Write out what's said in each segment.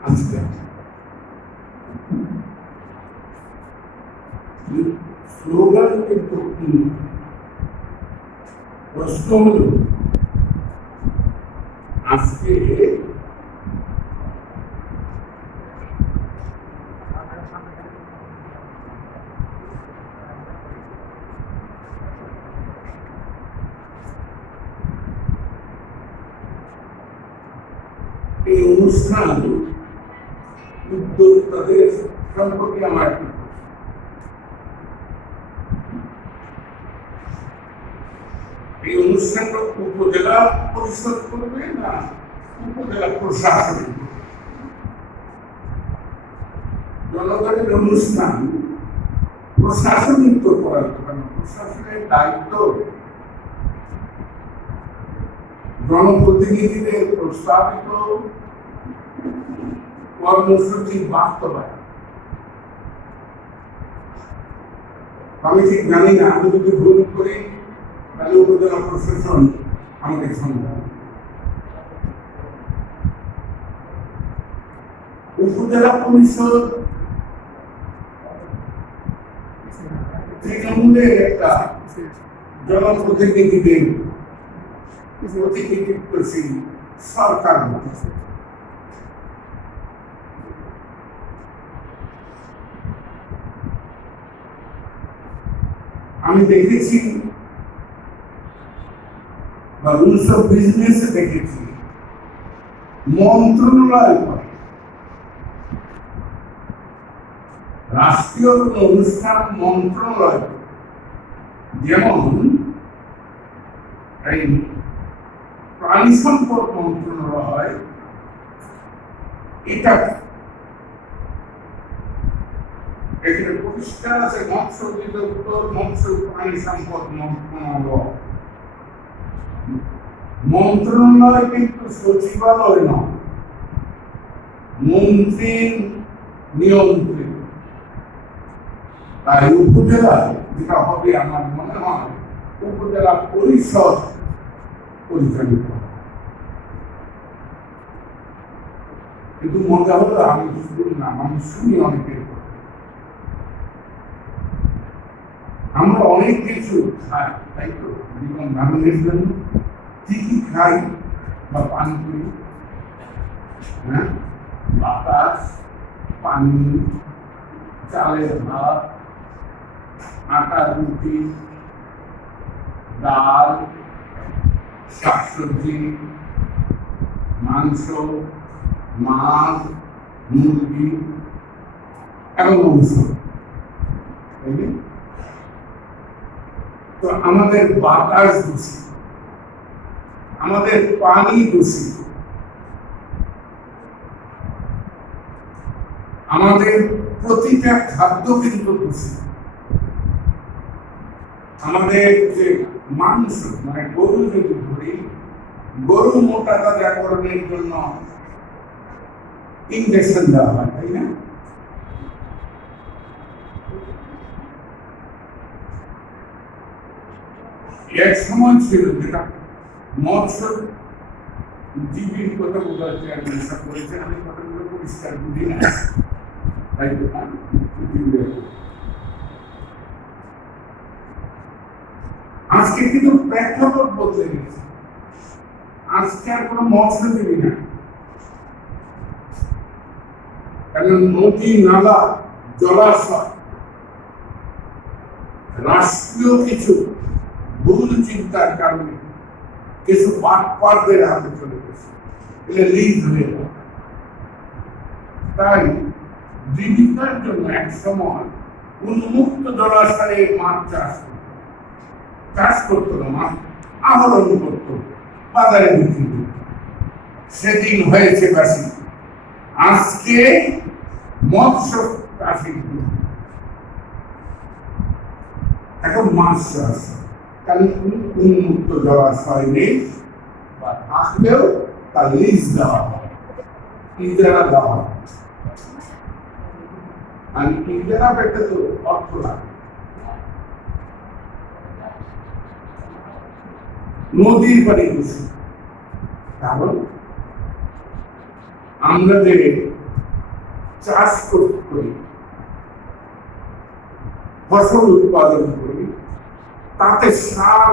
আজকে স্লোগান কিন্তু প্রশ্ন হল আজকে এই অনুষ্ঠান উদ্যোক্তাদের সম্পর্কে আমার এই অনুষ্ঠানটা উপজেলা পরিষদ করবে না উপজেলা প্রশাসন? জনগণের অনুষ্ঠান প্রশাসনিক তো করার না। প্রশাসনের দায়িত্ব জনপ্রতিনিধিদের প্রস্তাবিত কর্মসূচি বাস্তবায়ন। আমি ঠিক জানি না, আমি যদি ভুল করি, তাহলে উপজেলা প্রশাসন সন্ধান উপজেলা তৃণমূলের একটা জনপ্রতিনিধিদের প্রতিনিধিত্বশীল সরকার আমি দেখেছি, বা রুলস অফ দেখেছি, মন্ত্রণালয় করে। রাষ্ট্রীয় অনুষ্ঠান, মন্ত্রণালয় যেমন, এই প্রাণী সম্পদ মন্ত্রণালয় এটা এখানে পরিষ্কার আছে প্রাণী সম্পদ মন্ত্রণালয় মন্ত্রণালয় কিন্তু সচিবালয় নয় নিয়ন্ত্রিত তাই উপজেলায় যেটা হবে আমার মনে হয় উপজেলা পরিষদ পরিচালিত কিন্তু মজা হলো আমি শুনলাম আমি শুনি অনেকের কথা। আমরা অনেক কিছু খাই, তাই তো? জীবন ধারণের জন্য কি কি খাই বা পান করি? হ্যাঁ? বাতাস, পানি, চালের ভাত আটার রুটি, ডাল, শাকসবজি, মাংস, মাছ, মুরগি এবং মাংস তাই? তো আমাদের বাতাস দূষিত। আমাদের পানি দূষিত। আমাদের প্রতিটা খাদ্য কিন্তু দূষিত। আমাদের যে মাংস মানে গরু যদি ধরি, গরু মোটা তাজাকরণের জন্য ইঞ্জেকশন দেওয়া হয়, তাই না? এক সময় ছিল যেটা মৎস্য জীবীর কথা বোঝা যাচ্ছে আমি হিসাব করেছে আমি কথাগুলো পরিষ্কার বুঝি না তাই তো আজকে কিন্তু প্রেক্ষাপট বদলে গেছে। আজকে আর কোনো মৎস্যজীবী না। কারণ নদী, নালা, জলাশয়, রাষ্ট্রীয় কিছু ভুল চিন্তার কারণে কিছু বাটপারদের হাতে চলে গেছে। এগুলো লিজ হয়ে তাই জীবিকার জন্য এক সময় উন্মুক্ত জলাশয়ে মাছ চাষ চাষ করতো না মাছ, আহরণ করতো, বাজারে বিক্রি করতো। সেদিন হয়েছে বেশি আজকে মৎস্য চাষি এখন মাছ চাষ। কারণ উন্মুক্ত জলাশয় নেই, বা থাকলেও তার লিজ দেওয়া হয়। দেওয়া হয়। তো অর্থ নদীর পানি দূষণ কারণ আমরা যে চাষ করি ফসল উৎপাদন করি তাতে সার,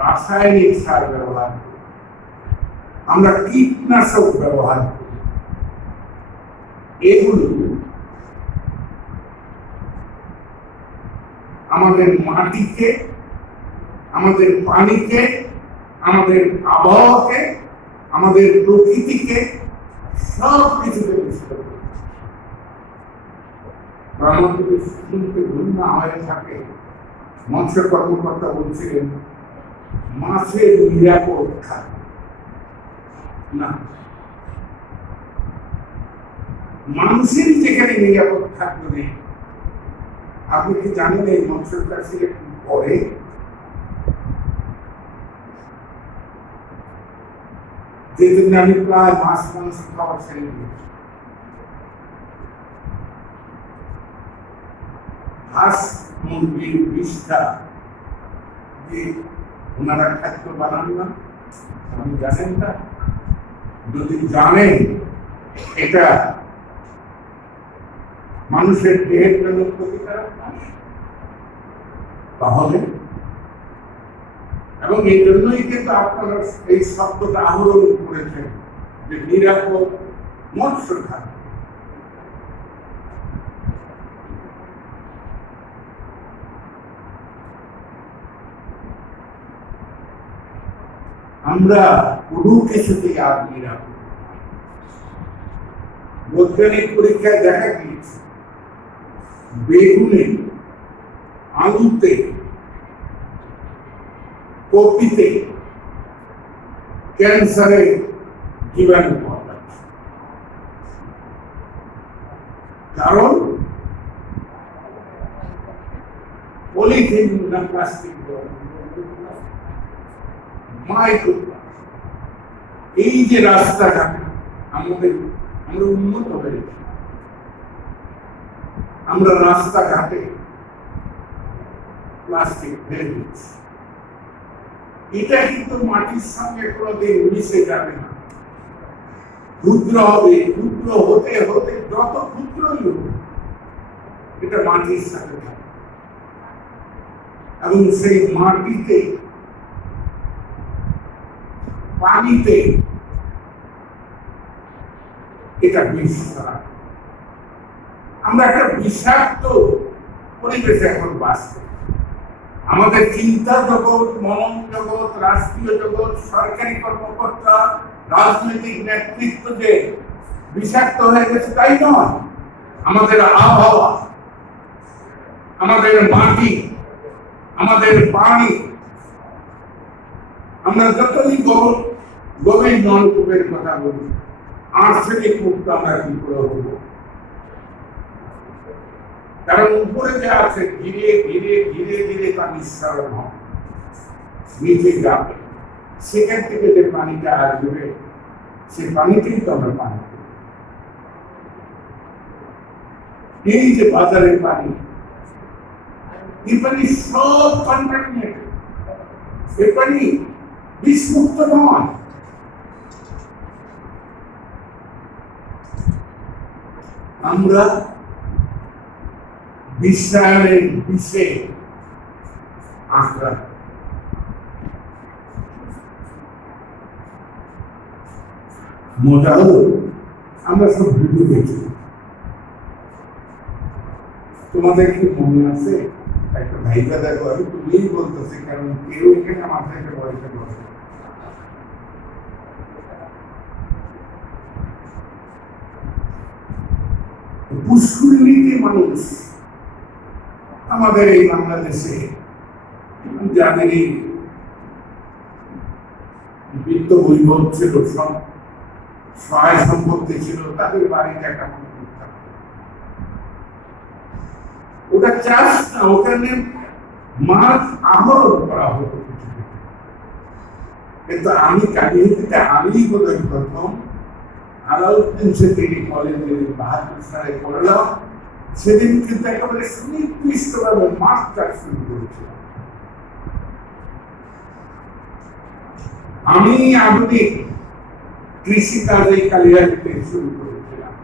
রাসায়নিক সার ব্যবহার আমরা কীটনাশক ব্যবহার করি। এগুলো আমাদের মাটিকে আমাদের পানিকে আমাদের আবহাওয়াকে আমাদের প্রকৃতিকে সব কিছুকে নষ্ট করে। আমাদের শুনতে ভুল না হয়ে থাকে। মৎস্য কর্মকর্তা বলছিলেন, মাছের নিরাপদ খাদ্য না। মানুষের যেখানে নিরাপদ খাদ্য নেই, আপনি কি জানেন এই মৎস্য চাষিরা কি করে? যে জন্য আমি প্রায় মাছ মাংস খাওয়া ছেড়ে দিয়েছি। মুরগির বিষটা যে ওনারা খাদ্য বানান না, আপনি জানেন না? যদি জানেন, এটা মানুষের দেহের জন্য ক্ষতিকারক তাহলে? এবং এই জন্যই কিন্তু আপনারা এই শব্দটা আহরণ করেছেন যে নিরাপদ মৎস্য খাদ্য। আমরা কোনো কিছুতেই আর নিরাপদ বৈজ্ঞানিক পরীক্ষায় দেখা গিয়েছে, বেগুনে আলুতে, কপিতে ক্যান্সারের জীবাণু কারণ পলিথিন না প্লাস্টিক মাইক্রো এই যে রাস্তাঘাট আমাদের, আমরা উন্নত হয়েছি আমরা রাস্তাঘাটে প্লাস্টিক ফেলে দিচ্ছি। এটা কিন্তু মাটির সঙ্গে কোনোদিন মিশে যাবে না। ক্ষুদ্র হবে, ক্ষুদ্র হতে হতে যত ক্ষুদ্রই হোক এটা মাটির সাথে থাকে এবং সেই মাটিতে পানিতে। এটা ছড়ায়। আমরা একটা বিষাক্ত পরিবেশে এখন বাস আমাদের চিন্তা জগৎ মনন জগৎ, রাষ্ট্রীয় জগৎ, সরকারি কর্মকর্তা, রাজনৈতিক নেতৃত্ব যে বিষাক্ত হয়ে গেছে তাই নয়। আমাদের আবহাওয়া, আমাদের মাটি, আমাদের পানি, আমরা যতই গভীর গভীর নলকূপের কথা বলি আর্সেনিক মুক্ত আমরা কি করে হব কারণ উপরে যে আছে ধীরে ধীরে ধীরে ধীরে তা নিঃসরণ হবে নিচে যাবে সেখান থেকে যে পানিটা আসবে সে পানিতেই তো আমরা পানি খাই। এই যে বাজারের পানি এই পানি সব কন্টামিনেটেড এ পানি বিষমুক্ত নয় আমরা বিশ্বায়নের বিষে মজা হলো আমরা সব ভিডিও দেখি তোমাদের কি মনে আছে? একটা ভাইবা দেখো, আমি তুমিই বলতেছি, কারণ কেউ এখানে আমার থেকে বয়সে বসে পুষ্করিণীতে মানুষ আমাদের এই বাংলাদেশে যাদের এই বৈভব ছিল সহায় সম্পত্তি ছিল, তাদের ওটা চাষ না, ওখানে মাছ আহরণ করা হতো। কিন্তু আমি কালিহিতে আমি বোধহয় প্রথম আলাউদ্দিন সেদিনই কলেজে বাহাদুর পড়লাম। সেদিন কিন্তু একেবারে সুনির্দিষ্টভাবে মাস্টার শুরু আমি আধুনিক এই কালিয়াটিতে শুরু করেছিলাম।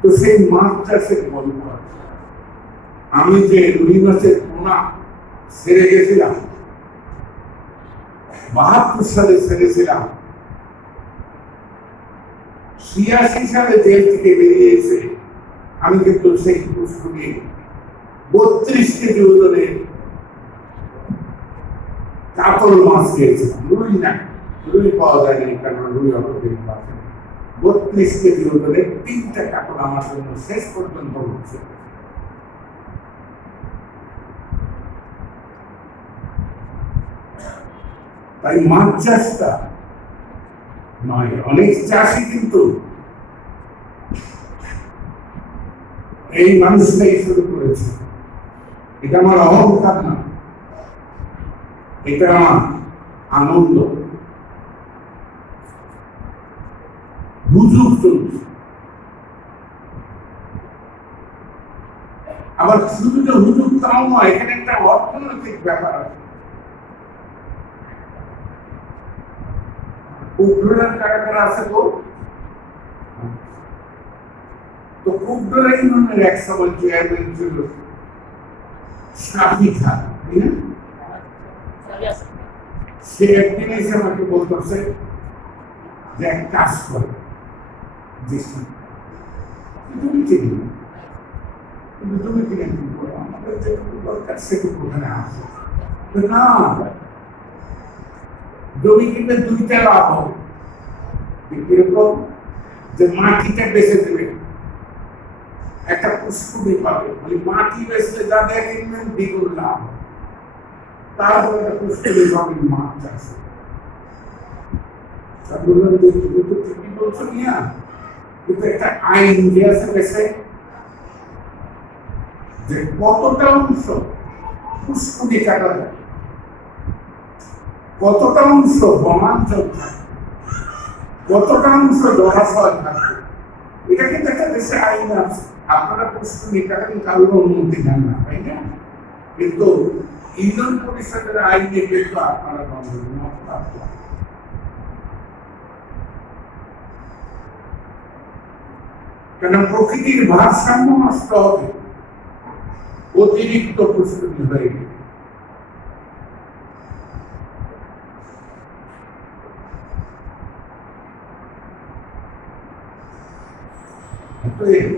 তো সেই মাছ চাষের গল্প আছে। আমি যে রুই মাছের পোনা সেরে গেছিলাম বাহাত্তর সালে সেরেছিলাম ছিয়াশি সালে জেল থেকে বেরিয়ে এসে আমি কিন্তু সেই পুষ্করি বত্রিশ কেজি ওজনের কাতল মাছ খেয়েছিলাম রুই না রুই পাওয়া যায়নি কারণ রুই পাশে বত্রিশ কেজি ওজনের তিনটা কাতল আমার জন্য শেষ পর্যন্ত হচ্ছে তাই মাছ চাষটা নয় অনেক চাষি কিন্তু এই মানুষটাই শুরু করেছে। এটা আমার অহংকার না। এটা আমার আনন্দ। হুজুর চলছে। আবার শুধু যে হুজুর তাও নয়, এখানে একটা অর্থনৈতিক ব্যাপার আছে। কারা কারা আছে তো তো ইউনিয়নের এক সময় চেয়ারম্যান ছিল সাফি খান সে একদিন এসে আমাকে বলতেছে যে এক কাজ করে, যে তুমি চিনি। কিন্তু তুমি কিনে কি করো আমাদের যেটুকু দরকার সেটুকু ওখানে তো না, জমি কিনলে দুইটা লাভ হবে। যে মাটিটা বেঁচে দেবে। একটা পুষ্কুনি পাবে মানে মাটি বেচলে যাদের কিনবেন দ্বিগুণ লাভ একটা মাছ চাষ। যে যে যে কতটা অংশ পুষ্কুনি কাটা যায় কতটা অংশ বনাঞ্চল থাকে, এটা কিন্তু একটা দেশে আইন আছে। আপনারা প্রশ্ন নিকালেন কারোর অনুমতি দেন না, তাই না? কিন্তু ইউনিয়ন পরিষদের আইনে কিন্তু আপনারা কেন প্রকৃতির ভারসাম্য নষ্ট হবে? অতিরিক্ত প্রস্তুতি হয়ে গেলে অতএব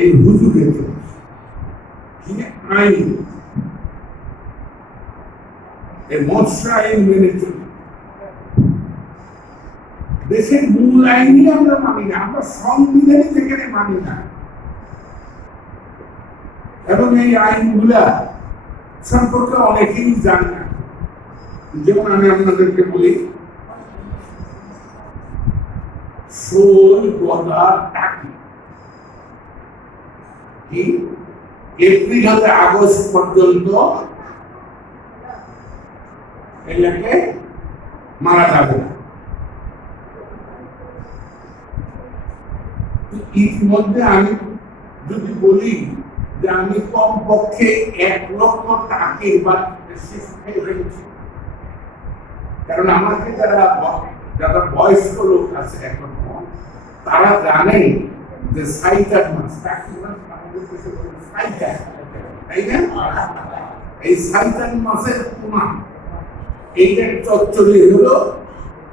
এই হুজুরের কি আইন, এই মৎস্য আইন মেনে চলি দেশের মূল আইনই আমরা মানি না, আমরা সংবিধানই যেখানে মানি না। এবং এই আইনগুলা সম্পর্কে অনেকেই জানে না। যেমন আমি আপনাদেরকে বলি, শোল, গদা, টাকি। কি? এপ্রিল হতে আগস্ট পর্যন্ত মারা যাবে। ইতিমধ্যে আমি যদি বলি যে আমি কম পক্ষে এক লক্ষ টাকে বা কারণ আমাকে যারা যারা বয়স্ক লোক আছে এখন, তারা জানে যে সাইটার মাছ কাকি মাছ এই সাইটার মাছের পোনা এইটার চচ্চড়ি হলো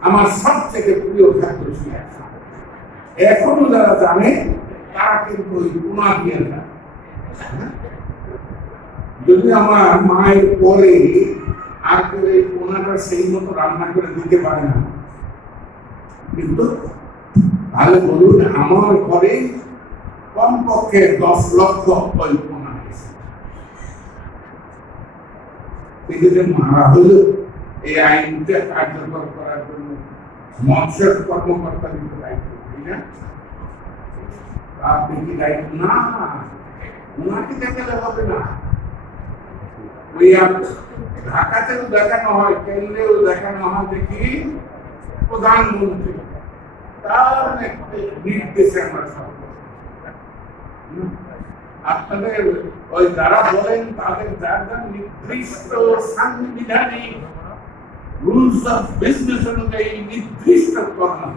আমার সব প্রিয় খাদ্য এখনও যারা জানে তারা কিন্তু ওই পোনা দিয়ে যদি আমার মায়ের পরে আর এই পোনাটা সেই মতো রান্না করে দিতে পারে না কিন্তু তাহলে বলুন আমার ঘরে কমপক্ষে দশ লক্ষ ওই পোনা এসেছে। কিন্তু যে মারা হলো, এই আইনটা কার্যকর করার জন্য মৎস্য কর্মকর্তা কিন্তু দায়িত্ব, তাই না আপনি কি দায়িত্ব না, ওনাকে দেখালে হবে না ওই ঢাকাতেও দেখানো হয়, কেন্দ্রেও দেখানো হয় দেখি প্রধানমন্ত্রী তার নির্দেশে আমরা সব। আপনাদের ওই যারা বলেন তাদের যার যার নির্দিষ্ট সাংবিধানিক রুলস অফ বিজনেস অনুযায়ী নির্দিষ্ট করা